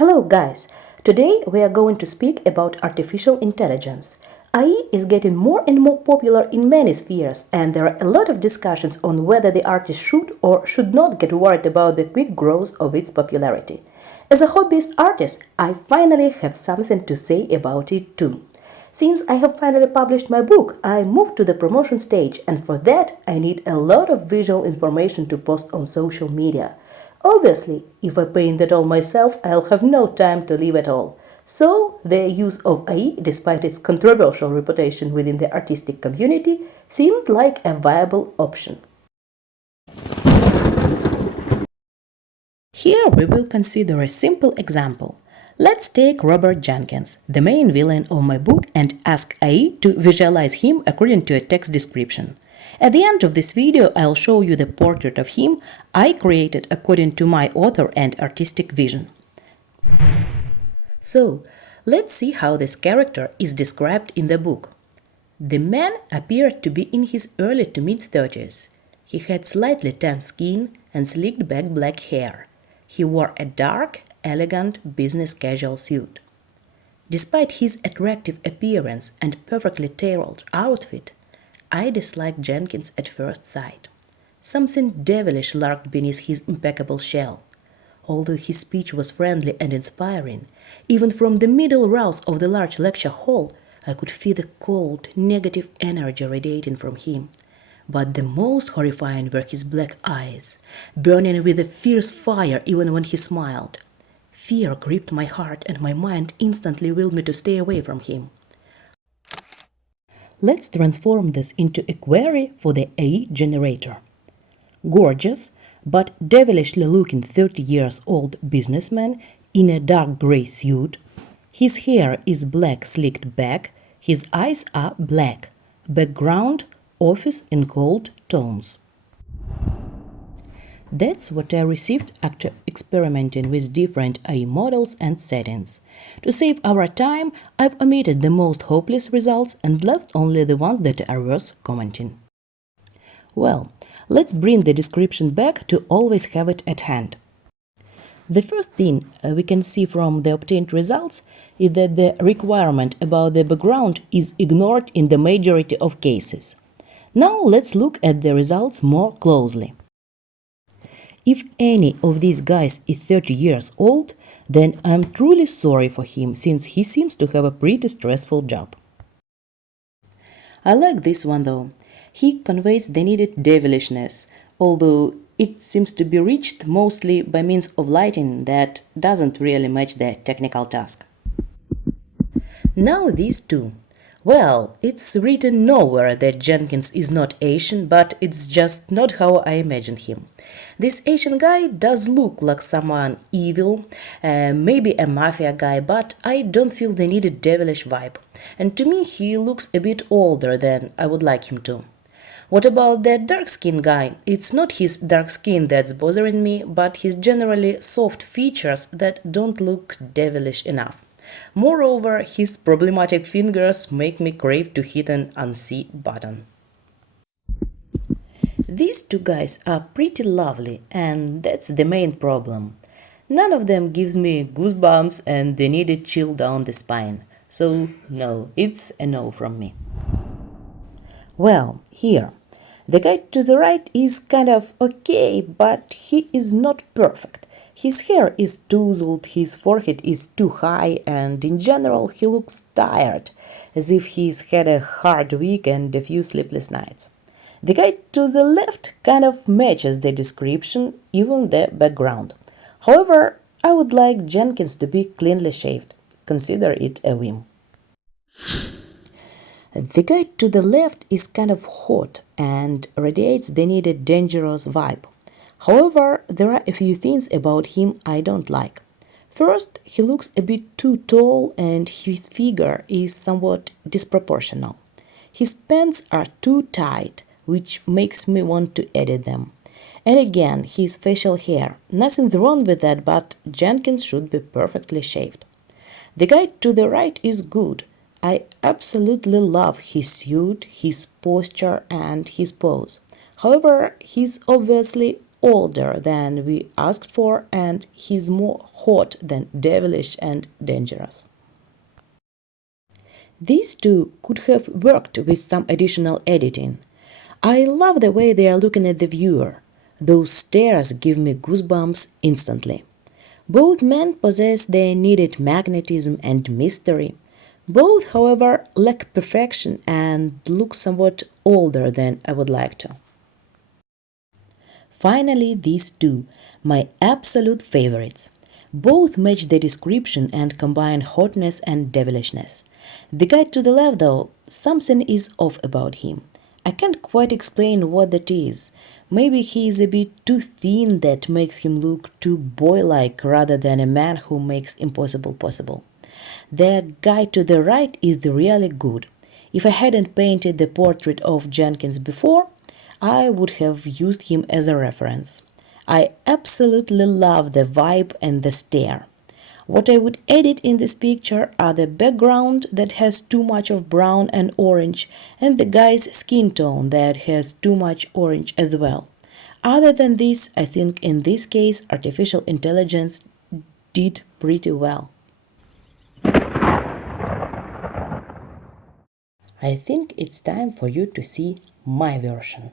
Hello guys! Today we are going to speak about artificial intelligence. AI is getting more and more popular in many spheres, and there are a lot of discussions on whether the artist should or should not get worried about the quick growth of its popularity. As a hobbyist artist, I finally have something to say about it too. Since I have finally published my book, I moved to the promotion stage, and for that I need a lot of visual information to post on social media. Obviously, if I paint that all myself, I'll have no time to live at all. So, the use of AI, despite its controversial reputation within the artistic community, seemed like a viable option. Here we will consider a simple example. Let's take Robert Jenkins, the main villain of my book, and ask AI to visualize him according to a text description. At the end of this video, I'll show you the portrait of him I created according to my author and artistic vision. So, let's see how this character is described in the book. The man appeared to be in his early to mid-30s. He had slightly tan skin and slicked back black hair. He wore a dark, elegant, business casual suit. Despite his attractive appearance and perfectly tailored outfit, I disliked Jenkins at first sight. Something devilish lurked beneath his impeccable shell. Although his speech was friendly and inspiring, even from the middle rows of the large lecture hall, I could feel the cold, negative energy radiating from him. But the most horrifying were his black eyes, burning with a fierce fire even when he smiled. Fear gripped my heart, and my mind instantly willed me to stay away from him. Let's transform this into a query for the AI generator. Gorgeous, but devilishly looking 30 years old businessman in a dark gray suit. His hair is black slicked back, his eyes are black. Background, office in gold tones. That's what I received after experimenting with different AI models and settings. To save our time, I've omitted the most hopeless results and left only the ones that are worth commenting. Well, let's bring the description back to always have it at hand. The first thing we can see from the obtained results is that the requirement about the background is ignored in the majority of cases. Now let's look at the results more closely. If any of these guys is 30 years old, then I'm truly sorry for him, since he seems to have a pretty stressful job. I like this one though. He conveys the needed devilishness, although it seems to be reached mostly by means of lighting that doesn't really match the technical task. Now these two. Well, it's written nowhere that Jenkins is not Asian, but it's just not how I imagined him. This Asian guy does look like someone evil, maybe a mafia guy, but I don't feel the needed devilish vibe. And to me, he looks a bit older than I would like him to. What about that dark-skinned guy? It's not his dark skin that's bothering me, but his generally soft features that don't look devilish enough. Moreover, his problematic fingers make me crave to hit an unsee button. These two guys are pretty lovely, and that's the main problem. None of them gives me goosebumps and the needed chill down the spine. So no, it's a no from me. Well, here. The guy to the right is kind of okay, but he is not perfect. His hair is touzled, his forehead is too high, and in general he looks tired, as if he's had a hard week and a few sleepless nights. The guy to the left kind of matches the description, even the background. However, I would like Jenkins to be cleanly shaved. Consider it a whim. The guy to the left is kind of hot and radiates the needed dangerous vibe. However, there are a few things about him I don't like. First, he looks a bit too tall and his figure is somewhat disproportional. His pants are too tight, which makes me want to edit them. And again, his facial hair. Nothing wrong with that, but Jenkins should be perfectly shaved. The guy to the right is good. I absolutely love his suit, his posture, and his pose. However, he's obviously older than we asked for, and he's more hot than devilish and dangerous. These two could have worked with some additional editing. I love the way they are looking at the viewer. Those stares give me goosebumps instantly. Both men possess their needed magnetism and mystery. Both, however, lack perfection and look somewhat older than I would like to. Finally, these two, my absolute favorites. Both match the description and combine hotness and devilishness. The guy to the left, though, something is off about him. I can't quite explain what that is. Maybe he is a bit too thin, that makes him look too boy-like rather than a man who makes impossible possible. The guy to the right is really good. If I hadn't painted the portrait of Jenkins before, I would have used him as a reference. I absolutely love the vibe and the stare. What I would edit in this picture are the background that has too much of brown and orange, and the guy's skin tone that has too much orange as well. Other than this, I think in this case artificial intelligence did pretty well. I think it's time for you to see my version.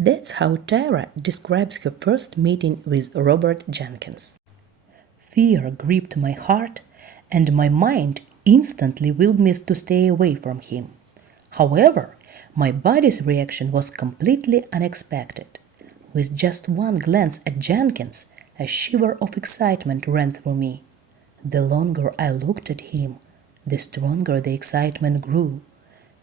That's how Tyra describes her first meeting with Robert Jenkins. Fear gripped my heart, and my mind instantly willed me to stay away from him. However, my body's reaction was completely unexpected. With just one glance at Jenkins, a shiver of excitement ran through me. The longer I looked at him, the stronger the excitement grew.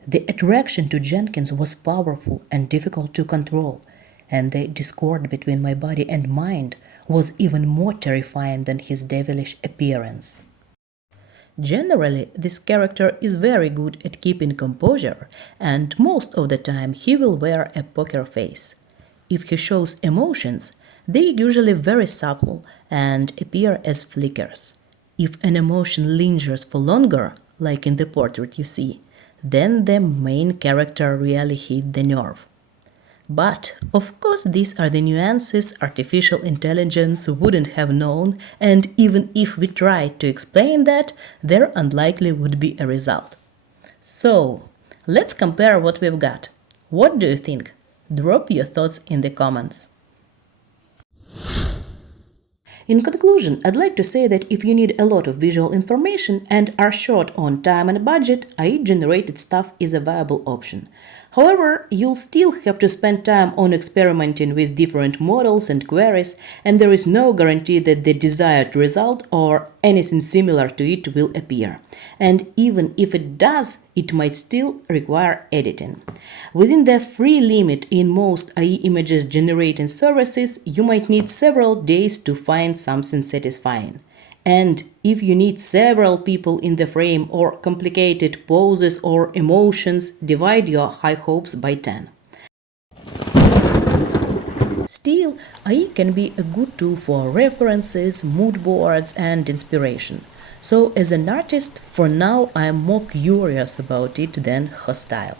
The attraction to Jenkins was powerful and difficult to control, and the discord between my body and mind was even more terrifying than his devilish appearance. Generally, this character is very good at keeping composure, and most of the time he will wear a poker face. If he shows emotions, they are usually very subtle and appear as flickers. If an emotion lingers for longer, like in the portrait you see, then the main character really hit the nerve. But, of course, these are the nuances artificial intelligence wouldn't have known, and even if we tried to explain that, there unlikely would be a result. So, let's compare what we've got. What do you think? Drop your thoughts in the comments. In conclusion, I'd like to say that if you need a lot of visual information and are short on time and budget, AI-generated stuff is a viable option. However, you'll still have to spend time on experimenting with different models and queries, and there is no guarantee that the desired result or anything similar to it will appear. And even if it does, it might still require editing. Within the free limit in most AI images generating services, you might need several days to find something satisfying. And if you need several people in the frame or complicated poses or emotions, divide your high hopes by 10. Still, AI can be a good tool for references, mood boards, and inspiration. So as an artist, for now I am more curious about it than hostile.